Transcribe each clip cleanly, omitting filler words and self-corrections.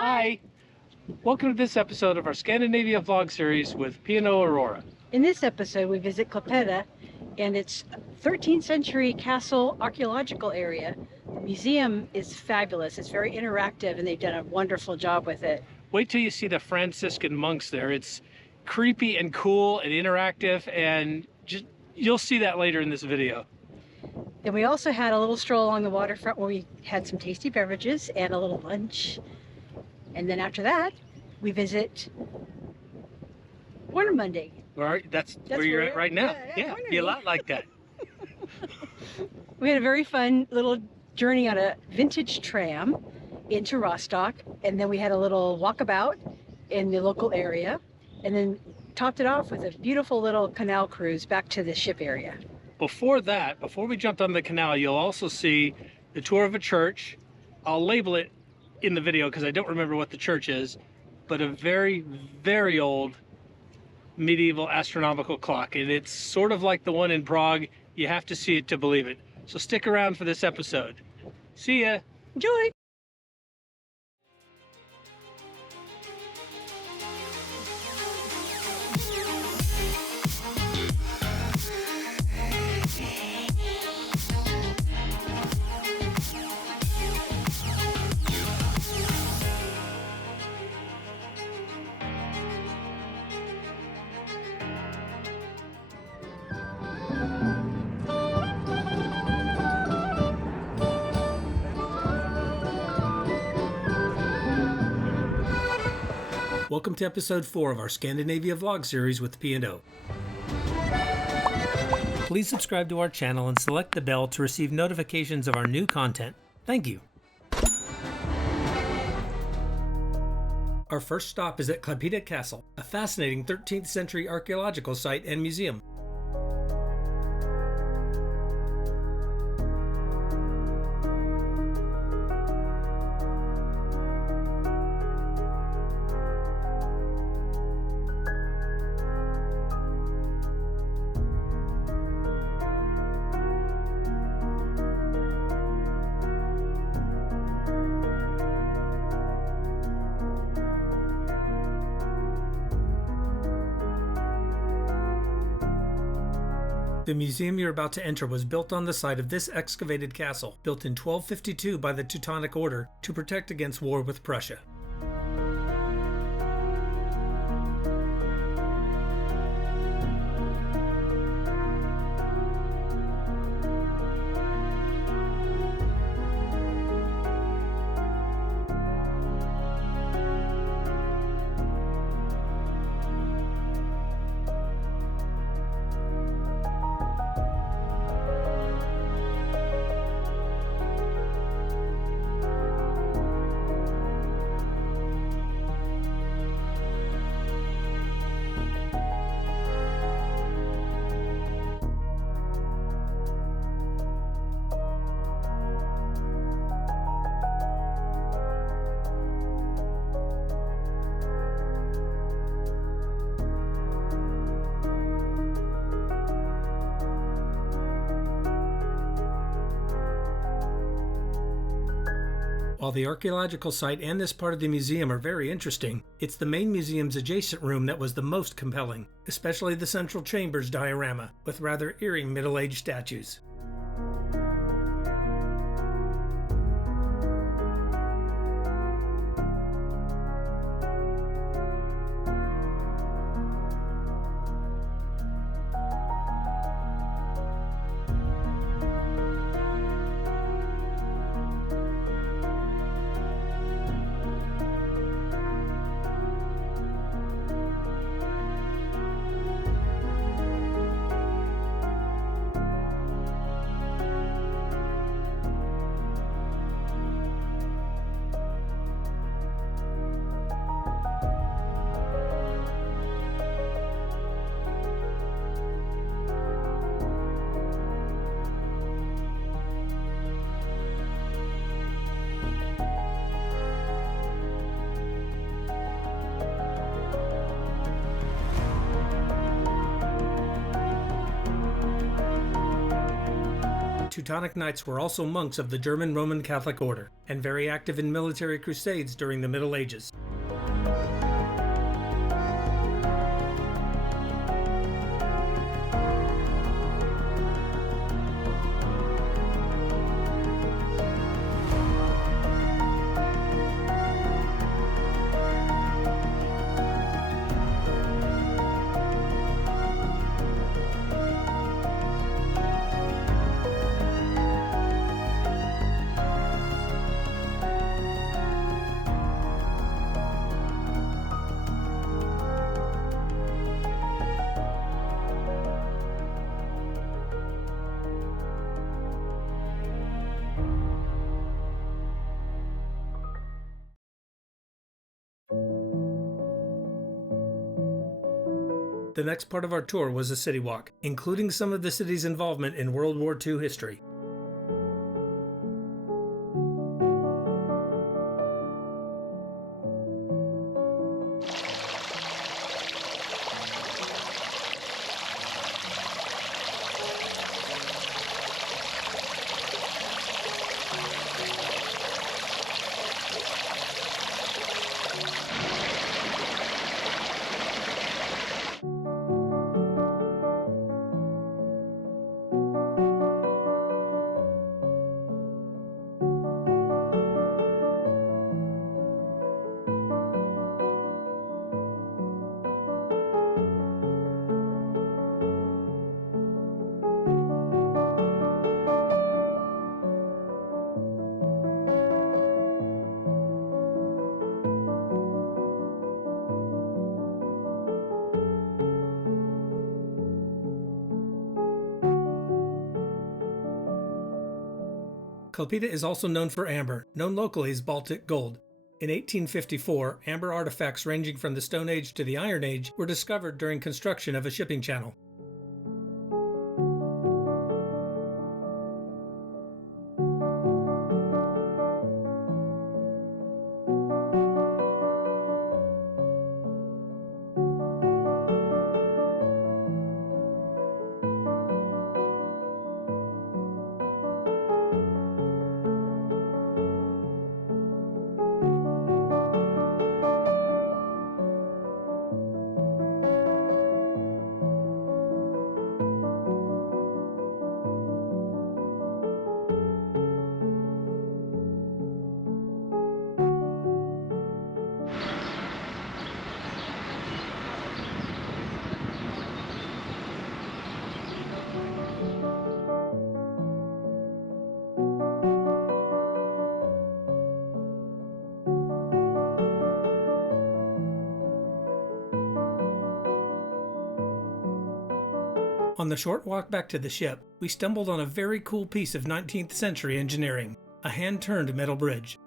Hi. Welcome to this episode of our Scandinavia vlog series with P&O Aurora. In this episode, we visit Klaipeda and its 13th century castle archaeological area. The museum is fabulous. It's very interactive and they've done a wonderful job with it. Wait till you see the Franciscan monks there. It's creepy and cool and interactive, and you'll see that later in this video. Then we also had a little stroll along the waterfront where we had some tasty beverages and a little lunch. And then after that, we visit Warnemünde. That's where you're at right now. Yeah, be a lot like that. We had a very fun little journey on a vintage tram into Rostock, and then we had a little walkabout in the local area, and then topped it off with a beautiful little canal cruise back to the ship area. Before we jumped on the canal, you'll also see the tour of a church. I'll label it in the video because I don't remember what the church is, but a very, very old medieval astronomical clock, and it's sort of like the one in Prague. You have to see it to believe it. So stick around for this episode. See ya. Enjoy. Welcome to episode 4 of our Scandinavia vlog series with P&O. Please subscribe to our channel and select the bell to receive notifications of our new content. Thank you. Our first stop is at Klaipeda Castle, a fascinating 13th century archaeological site and museum. The museum you're about to enter was built on the site of this excavated castle, built in 1252 by the Teutonic Order to protect against war with Prussia. While the archaeological site and this part of the museum are very interesting, it's the main museum's adjacent room that was the most compelling, especially the central chamber's diorama, with rather eerie middle-aged statues. Teutonic Knights were also monks of the German Roman Catholic Order, and very active in military crusades during the Middle Ages. The next part of our tour was a city walk, including some of the city's involvement in World War II history. Klaipėda is also known for amber, known locally as Baltic gold. In 1854, amber artifacts ranging from the Stone Age to the Iron Age were discovered during construction of a shipping channel. On the short walk back to the ship, we stumbled on a very cool piece of 19th century engineering, a hand-turned metal bridge.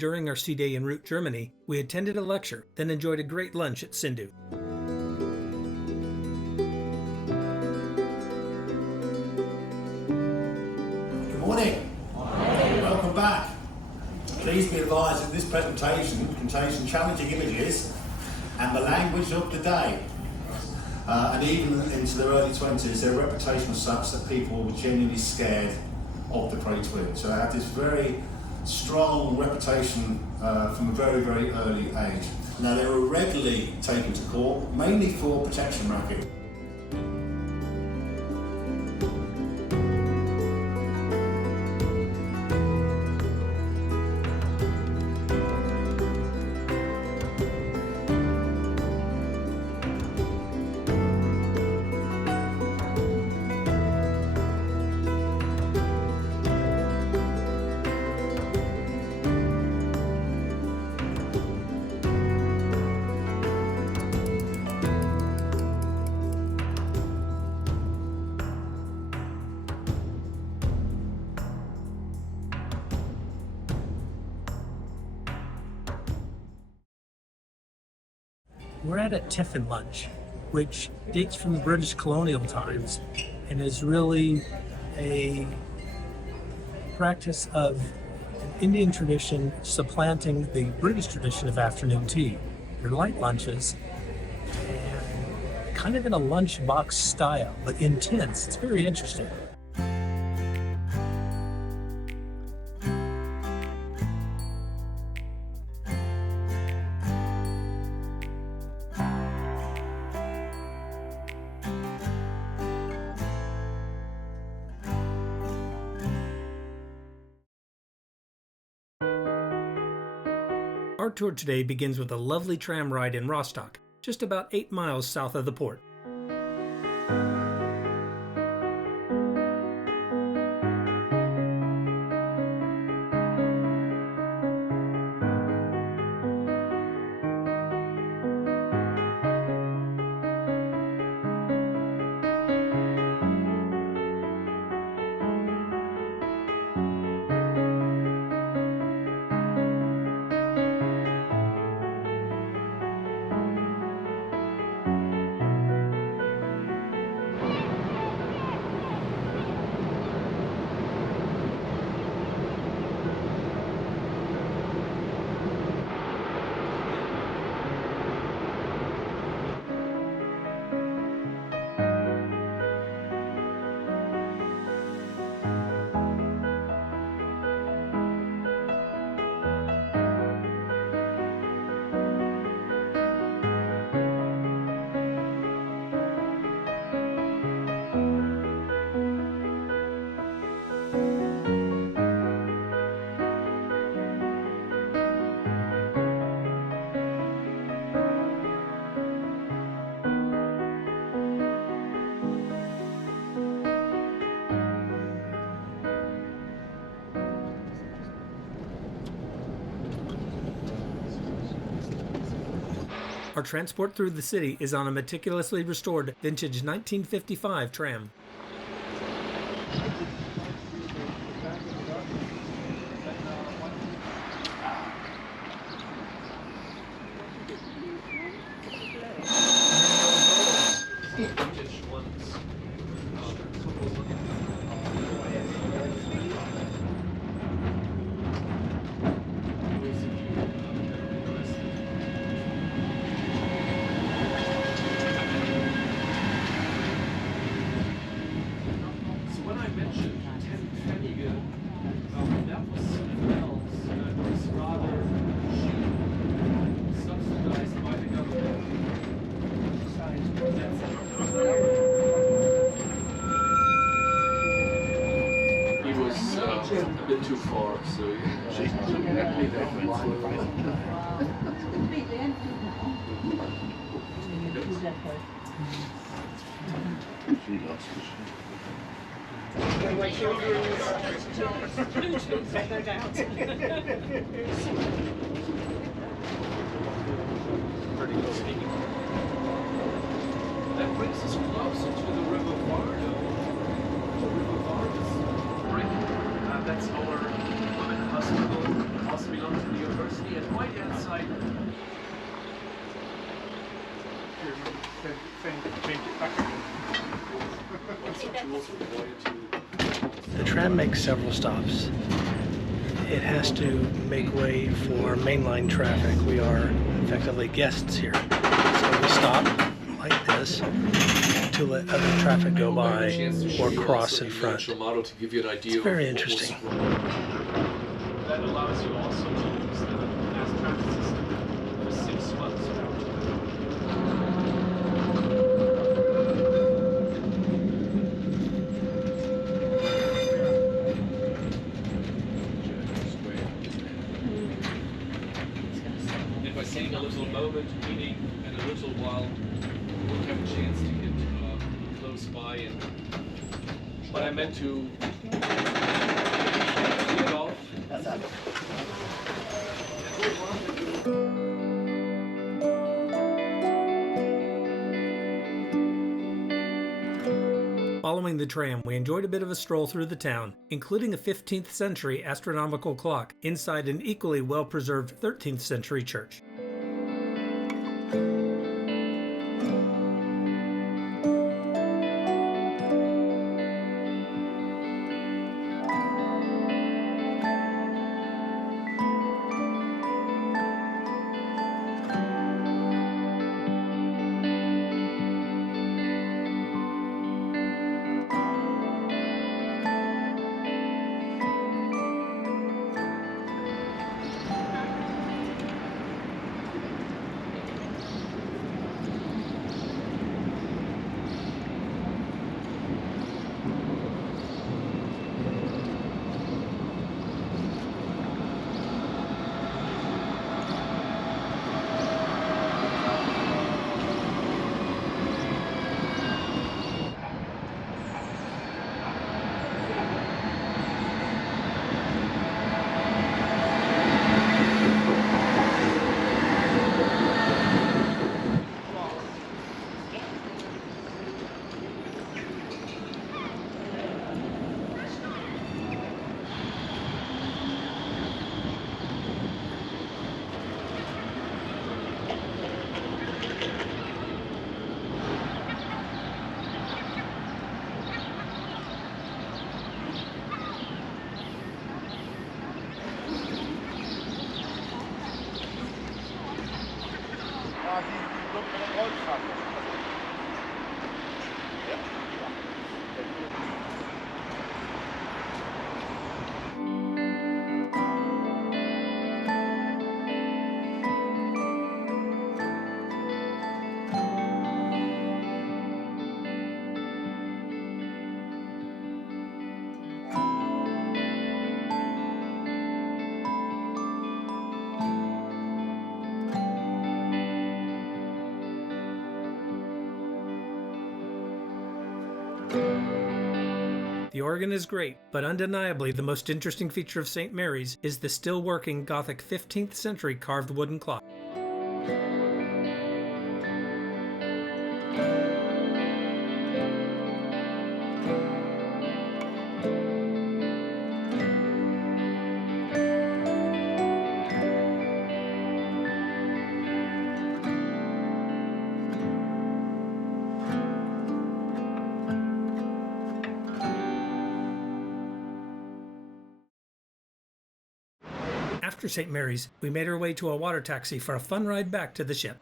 During our sea day en route Germany, we attended a lecture, then enjoyed a great lunch at Sindhu. Good morning. Welcome back. Please be advised that this presentation contains some challenging images and the language of the day. And even into their early 20s, their reputation was such that people were genuinely scared of the Cray twins. So they had this very strong reputation from a very, very early age. Now, they were regularly taken to court, mainly for protection racket. We're at a tiffin lunch, which dates from the British colonial times and is really a practice of an Indian tradition supplanting the British tradition of afternoon tea. They're light lunches and kind of in a lunchbox style, but intense. It's very interesting. Our tour today begins with a lovely tram ride in Rostock, just about 8 miles south of the port. Our transport through the city is on a meticulously restored vintage 1955 tram. A bit too far, so pretty close. That brings us closer to the River Vardo. The River Vardo's that's our women hospital to the The tram makes several stops. It has to make way for mainline traffic. We are effectively guests here. So we stop like this to let other traffic go by or cross in front. It's very interesting. That allows you also to use the mass transit system for 6 months. And by saying a little moment, meaning in a little while, we'll have a chance to get close by. And but I meant to get off. Following the tram, we enjoyed a bit of a stroll through the town, including a 15th century astronomical clock inside an equally well-preserved 13th century church. The organ is great, but undeniably the most interesting feature of St. Mary's is the still working Gothic 15th century carved wooden clock. After St. Mary's, we made our way to a water taxi for a fun ride back to the ship.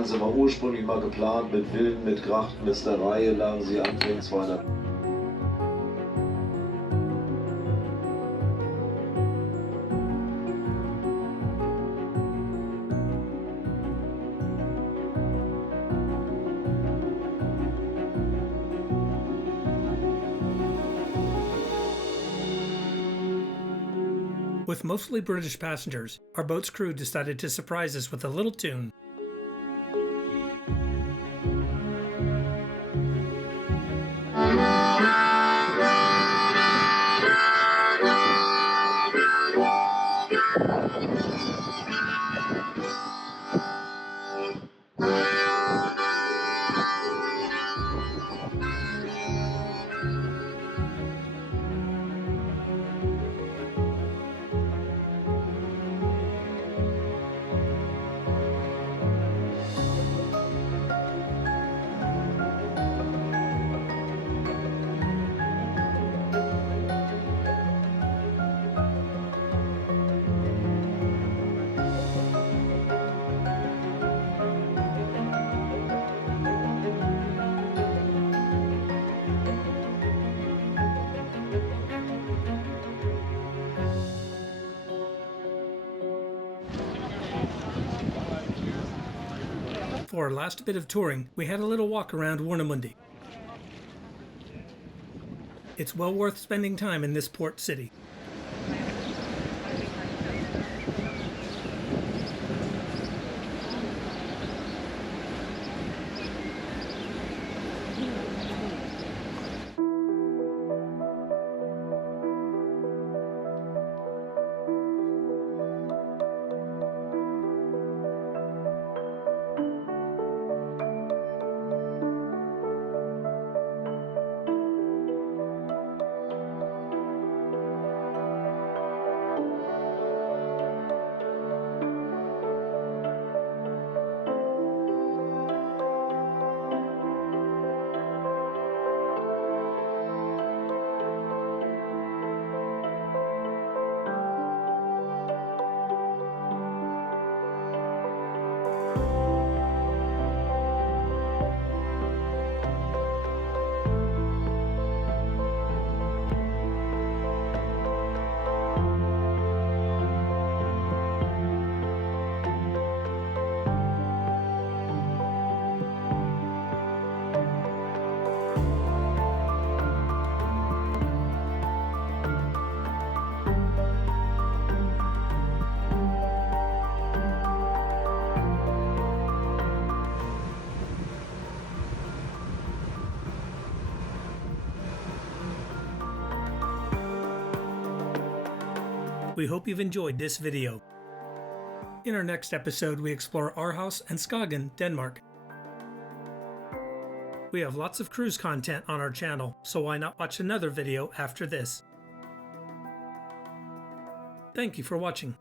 Das war ursprünglich mal geplant mit Villen, mit Grachten, bis der Reihe lagen sie anfängt 200. With mostly British passengers, our boat's crew decided to surprise us with a little tune. For our last bit of touring, we had a little walk around Warnemundi. It's well worth spending time in this port city. We hope you've enjoyed this video. In our next episode, we explore Aarhus and Skagen, Denmark. We have lots of cruise content on our channel, so why not watch another video after this? Thank you for watching.